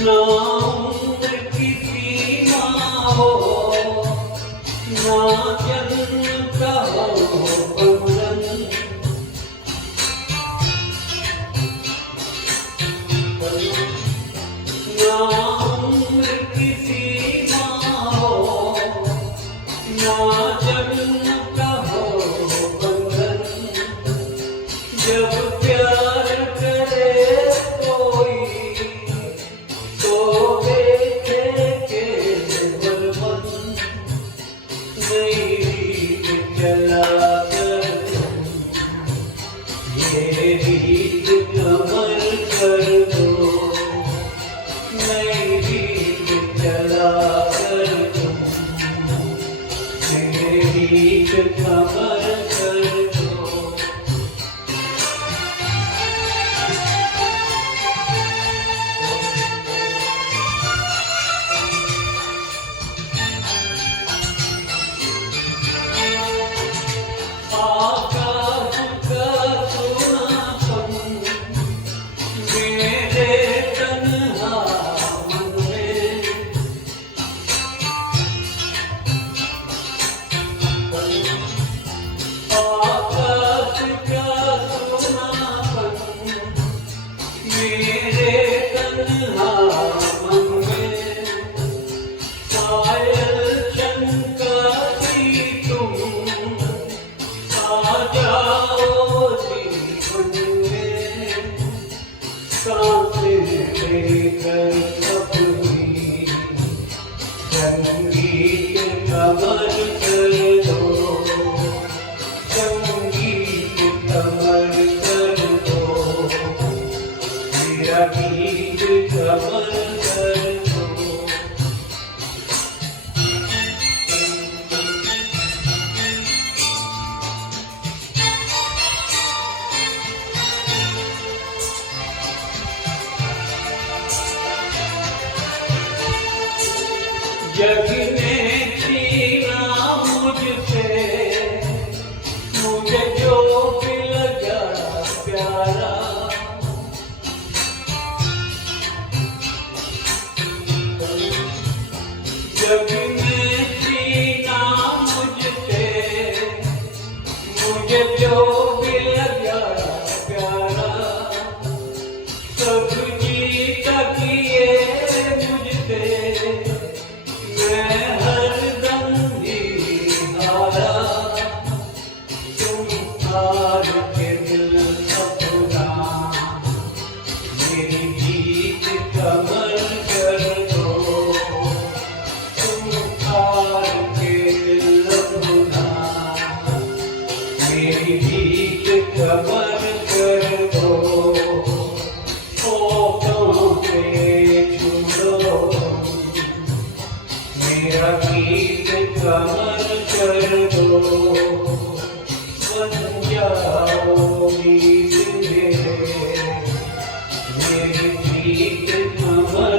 ना उम्र की सीमा हो, ना जन्म का हो बंधन, ना उम्र की सीमा हो, ना जन्म का हो बंधन। जब प्यार करे कोई तो देखे केवल मन, नई रीत चला कर ये रीत कमर कर दो, नई रीत चला कर दो, ये रीत कमर कर दो। आकाश का सुनापन मेरे तन्हा मन में, आकाश का सुनापन मेरे तन्हा मन में, पायल चमकाती तुम आ जाओ जीवन में, सांसें लेकर अपनी संगीत कमर कर दो, संगीत कमर कर दो, मेरा गीत कमर कर दो। जग ने छीना मुझसे, मुझे जो भी लगा प्यारा, जग ने छीना मुझसे, मुझे जो भी लगा प्यारा, सब जीता किए मुझसे मैं हरदम ही हारा, तुम हार के दिल अपना मेरी जीत कमर कर दो, तुम हार के दिल अपना मेरी जीत कमर कर दो। होठों पे छुड़ो मेरा गीत कमर कर दो, बन जाओ गीत मेरे गीत कमर